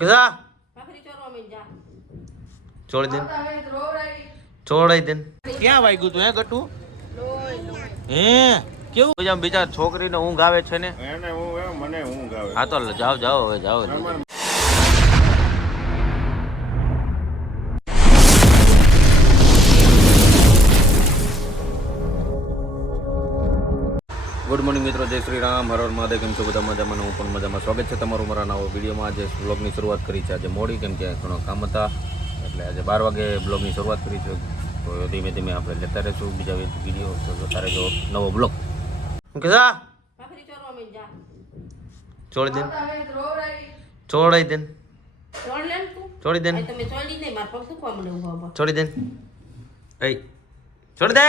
કેસા છોડી દે છોડાઈ દે ક્યાં વાગ્યું તું હે ગટુ હે કેવું આમ બીજા છોકરીને ઊંઘ આવે છે ને એને હું મને ઊંઘ આવે. હા તો જાઓ જાઓ હવે જાઓ ગુડ મોર્નિંગ મિત્રો, જય શ્રી રામ, હર હર મહાદેવ. કેમ છો બધા મજામાં? હું પણ મજામાં. સ્વાગત છે તમારું મારા નવો વિડીયોમાં. આજે બ્લોગની શરૂઆત કરી છે આજે મોડી, કેમ કે ઘણો કામ હતા, એટલે આજે 12 વાગે બ્લોગની શરૂઆત કરી છે. તો ધીમે ધીમે આપણે લેતા રહીશું બીજા વિડીયો. તો જોતા રહેજો નવો બ્લોગ. કેસા છોડી દે છોડાઈ દે છોડી દે છોડી દે છોડી દે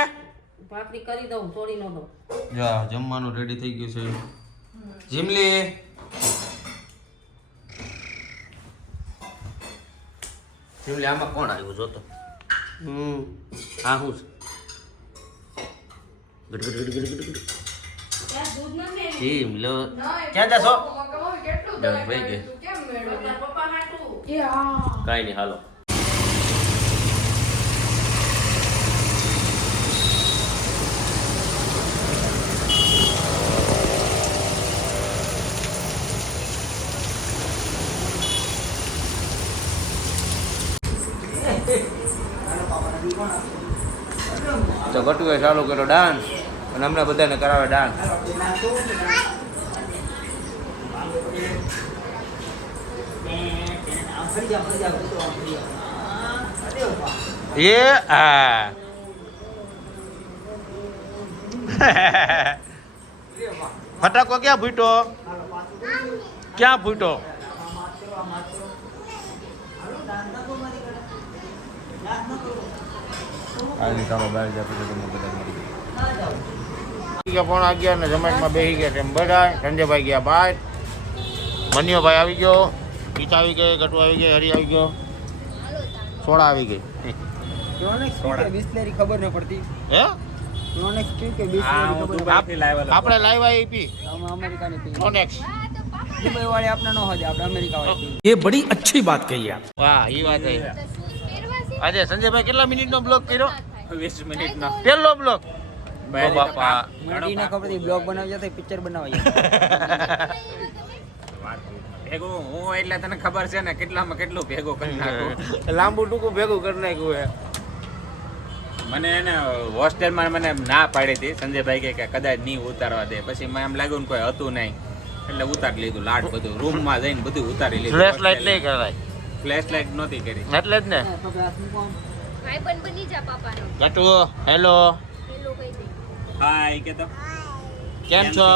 ભાખરી કરી દઉં, ચોરી ન દઉં. જા જમવાનું રેડી થઈ ગયું છે. જીમલી જીમલી આમાં કોણ આવ્યું જોતો? હા હું ગડ ગડ ગડ ગડ ગડ ત્યાં દૂધ નથી. જીમલો ક્યાં જાશો? ભાઈ કે તારા પપ્પા હાટું. કાઈ નહીં, હાલો. તો ગટુએ ચાલુ કર્યો ડાન્સ અને અમને બધાને કરાવે ડાન્સ. એ આ ફટાકો ક્યાં ફૂટ્યો? ક્યાં ફૂટ્યો? પોણા 11 ને જમાઈમાં બેસી ગયા તેમ બધા. સંજયભાઈ ગયા બહાર, મનિયોભાઈ આવી ગયો, ગીતા આવી ગઈ, ગટુ આવી ગઈ, હરી આવી ગયો, સોડા આવી ગઈ. ખબર ન પડતી હે આપણે લાઈવ આવી પી અમેરિકાની પી પ્રોનેક્સ. દુબઈ વાળી આપણે ન હોય, આપણે અમેરિકા વાળી ये बड़ी अच्छी बात कही आप. વાહ ઈ વાત છે. આજે સંજયભાઈ કેટલા મિનિટનો બ્લોગ કર્યો? 20 મિનિટનો પહેલો બ્લોગ. બાપા મને ન ખબર હતી બ્લોગ બનાવી જતા પિક્ચર બનાવી ભેગું હું એટલે તને ખબર છે ને કેટલામાં કેટલું ભેગું કરી નાખું. લાંબુ ટૂંકું ભેગું કરી નાખ્યું હે. મને એને હોસ્ટેલમાં મને ના પાડી હતી સંજયભાઈ કે કદાચ નહીં ઉતારવા દે. પછી મને એમ લાગ્યું ને કોઈ હતું નહીં એટલે ઉતારી લીધું. લાટ બધું રૂમમાં જઈને બધું ઉતારી લીધું. ફ્લેશ લાઈટ નહીં કરાય ફ્લેશ લાઈટ નહોતી કરી. એટલે જ ને. ભાઈબંધ બની જા પાપાનો. ગટુ હેલો, પેલો કહી દે. હા એ કે તો કેમ છો?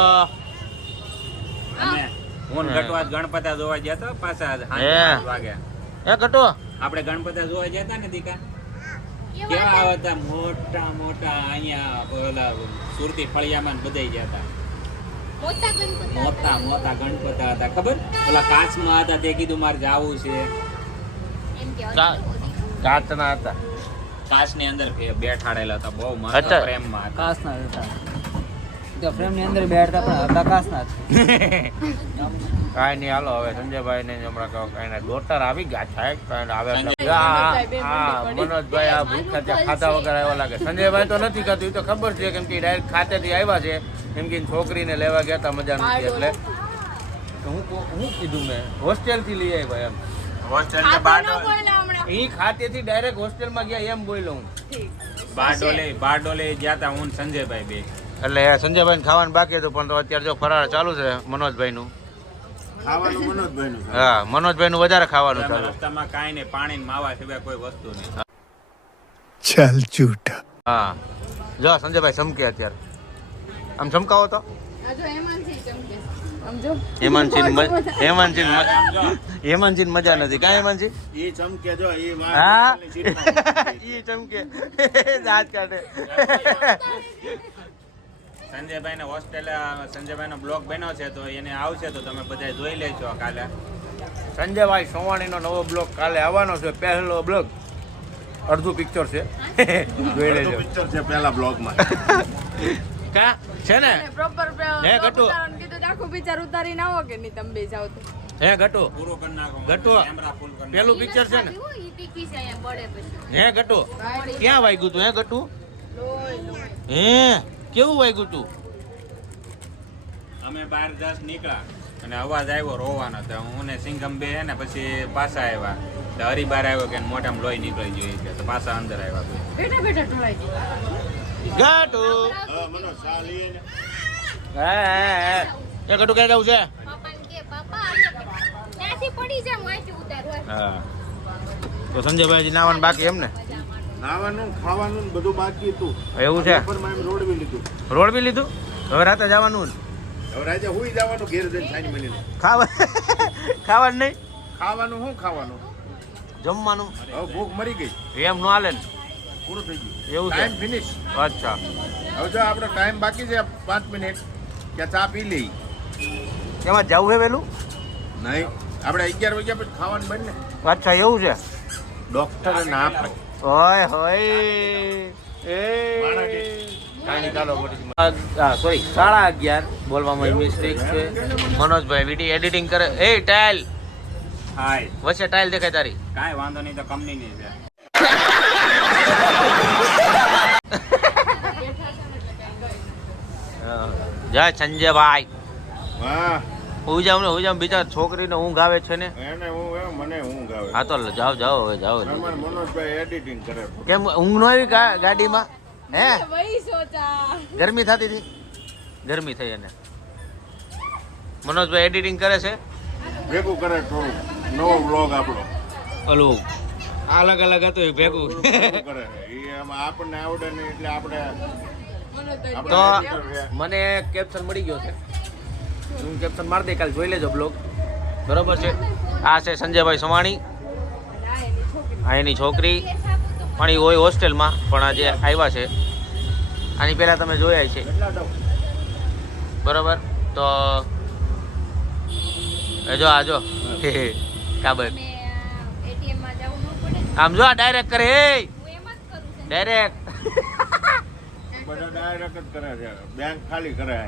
અને હું ને ગટવાજ ગણપતા જોવા ગયા હતા પાછા હે. 8 વાગે. એ ગટુ આપણે ગણપતા જોવા ગયા હતા ને દીકા, એ કેવા હતા મોટા મોટા અહીંયા ઓલા સુરતી ફળિયામાં બધાઈ ગયા હતા. મોટા ગણપતિ મોટા મોટા ગણપતા હતા, ખબર? ઓલા કાચમાં હતા, તે કીધું મારે જાવું છે. એમ કે કાચના હતા. કાચની અંદર બેઠાડેલા હતા, બહુ મસ્ત અચ્છા. પ્રેમમાં હતા. કાસના હતા તો ફ્રેમ ની અંદર બેઠતા પણ હતા કાસના કાંઈ નહીં, હાલો હવે સંજયભાઈ ને હમણાં કહો કાંઈ ડોટર આવી ગયા છે. કાંઈ આવે સંજય- હા મનોજભાઈ આ ભૂખા ત્યાં ખાતા વગર આવ્યા લાગે. સંજયભાઈ તો નથી ખાતું, એ તો ખબર છે, કેમ કે ડાયરેક્ટ ખાતેથી આવ્યા છે. કેમ કે છોકરીને લેવા ગયા હતા, મજા નથી એટલે. તો હું કીધું મેં હોસ્ટેલ થી લઈ આવ્યા એમ. હોસ્ટેલ ને એ ખાતેથી ડાયરેક્ટ હોસ્ટેલમાં ગયા એમ બોલ્યો હું. બારડોલે ગયા હતા હું ને સંજયભાઈ બે. એટલે સંજયભાઈ ખાવાનું બાકી હતું, પણ તો અત્યારે જો ફરાળ ચાલુ છે મનોજભાઈ નું. ખાવાનું મનોજભાઈનું છે. હા, મનોજભાઈ નું વધારે ખાવાનું અમે ચાલુ. રસ્તામાં કાંઈ નહીં, પાણી ને માવા સિવાય કોઈ વસ્તુ નહીં. चल झूठा હા જો સંજયભાઈ ચમકે અત્યારે. આમ ચમકાવો તો હેમાંશી મજા નથી. કાંઈ હેમાંશી? ઈ ચમકે જો ઈ હા વાળની સીટમાં ઈ ચમકે દાંત કાઢે. સંજયભાઈ ને હોસ્ટેલ સંજયભાઈ નો બ્લોગ બન્યો છે, તો એને આવશે તો તમે બધા જોઈ લેજો કાલે. સંજયભાઈ સોવાણીનો નવો બ્લોગ કાલે આવવાનો છે. પહેલો બ્લોગ અડધું પિક્ચર છે, જોઈ લેજો. પિક્ચર છે પહેલા બ્લોગમાં. કા છે ને પ્રોપર હે ગટુ કીધું આખું પિક્ચર ઉતારીને આવો કે નહીં તમે બે જાવ તો હે ગટુ પૂરો કરી નાખો ગટુ કેમેરા ફૂલ કરી પેલું પિક્ચર છે ને ઈ ટીકી છે અહીંયા બળે પછી હે ગટુ ક્યાં વાગ્યું તું હે ગટુ હે કેવું વાગ્યું તું અમે 12:10 નીકળ્યા અને અવાજ આવ્યો રોવાનો તો હું ને સિંગમ બે હે ને પછી પાછા આવ્યા તો હરિબાર આવ્યો કે મોઢામાં લોહી નીકળી જોઈએ છે તો પાછા અંદર આવ્યા બેઠા બેઠા ઢોળાઈ ગટુ હે એ ગટુ ક્યાં જવું છે પપ્પાને કે પપ્પા અમે ત્યાંથી પડી જાય હું અહીંથી ઉતારવા હા તો સંજયભાઈ નાવાનું બાકી એમ ને નાવાનું ખાવાનું ને બધું બાકી હતું એવું છે પણ મેં રોડવી લીધું રોડ બી લીધું હવે રાતે જવાનું ને હવે રાતે હુઈ જવાનું ઘેર જઈને સાની મની ખાવાનું નહીં ખાવાનું શું ખાવાનું જમવાનું હવે ભૂખ મરી ગઈ એમ નો હાલે ને પૂરું થઈ ગયું એવું છે ટાઈમ ફિનિશ અચ્છા હવે જો આપણો ટાઈમ બાકી છે 5 મિનિટ કે ચા પી લઈ એમાં જવું હે વેલું નહીં આપણે 11 વાગ્યા પછી ખાવાનું બંને અચ્છા એવું છે ડોક્ટરે ના પાડી હોય હોય એ કાંઈ ચાલો સોરી 11:30 બોલવામાં મિસ્ટેક છે મનોજભાઈ વિડીયો એડિટિંગ કરે એ ટાઇલ હાય વચ્ચે ટાઇલ દેખાય તારી કાંઈ વાંધો નહીં તો કંપનીની છે જય સંજયભાઈ હા હું જાઉં બીજા છોકરીને ઊંઘ આવે છે ને એને હું મને ઊંઘ આવે હા તો જાઓ જાઓ હવે જાઓ અમારે મનોજભાઈ એડિટિંગ કરે કેમ ઊંઘ નો આવી ગાડીમાં હે ગરમી થતી હતી ગરમી થઈ એને મનોજભાઈ એડિટિંગ કરે છે ભેગું કરે થોડું નવો બ્લોગ આપણો ઓલું અલગ અલગ હતું એ ભેગું કરે એ એમાં આપણને આવડે નહીં એટલે આપણે તો મને કેપ્શન મળી ગયો છે હું કેપ્શન મારી દઈ કાલે જોઈ લેજો બ્લોગ બરોબર છે આ છે સંજયભાઈ સવાણી આ એની છોકરી પણ એ હોય હોસ્ટેલમાં પણ આજે આવ્યા છે આની પહેલાં તમે જોયા છે બરોબર તો જો આ જો કાબર મેં એટીએમ માં જવું ન પડે આમ જો આ ડાયરેક્ટ કરે હે હું એમ જ કરું છું ડાયરેક્ટ બધા ડાયરેક્ટ જ કરે છે બેંક ખાલી કરે છે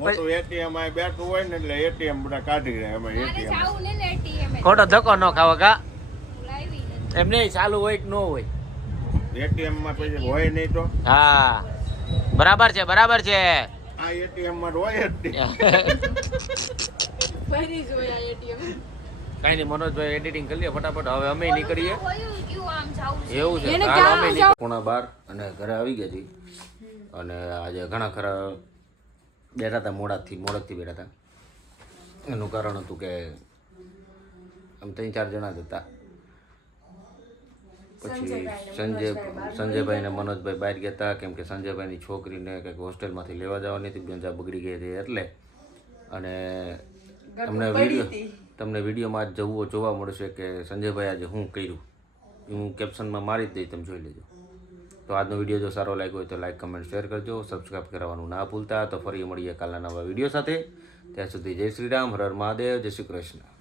મોટું એટીએમ આ બેઠું હોય ને એટલે એટીએમ બધા કાઢી રહે એમાં મારે એટીએમ જાવું ને એટીએમ ખોટો ધક્કો ન ખાવો કા લાવી નથી એમ નહીં ચાલુ હોય કે ન હોય એટીએમ માં પછી હોય નહીં તો હા બરાબર છે બરાબર છે આ એટીએમ માં હોય જ નહીં. કઈ નહીં મનોજભાઈ એડિટિંગ કરી લે ફટાફટ હવે અમે નીકળીએ હોયું ગયું આમ જાવું છે એવું છે હાલો અમે નીકળી 11:30 અને ઘરે આવી ગયા હતી અને આજે ઘણા ખરા બેઠા હતા મોડેકથી બેઠા હતા એનું કારણ હતું કે આમ 3-4 જણા જ હતા પછી સંજયભાઈ ને મનોજભાઈ બહાર ગયા હતા કેમ કે સંજયભાઈની છોકરીને કંઈક હોસ્ટેલમાંથી લેવા જવાની હતી બેંચા બગડી ગઈ હતી એટલે અને તમને વિડીયોમાં આજ જોવા મળશે કે સંજયભાઈ આજે હું કર્યું હું કેપ્શનમાં મારી જ દઈ તમે જોઈ લેજો તો આજનો વિડીયો જો સારો લાગ્યો હોય તો લાઈક કમેન્ટ શેર કરજો સબસ્ક્રાઈબ કરવાનું ના ભૂલતા તો ફરી મળીએ કાલના નવા વિડીયો સાથે ત્યાં સુધી જય શ્રી રામ હર હર મહાદેવ જય શ્રી કૃષ્ણ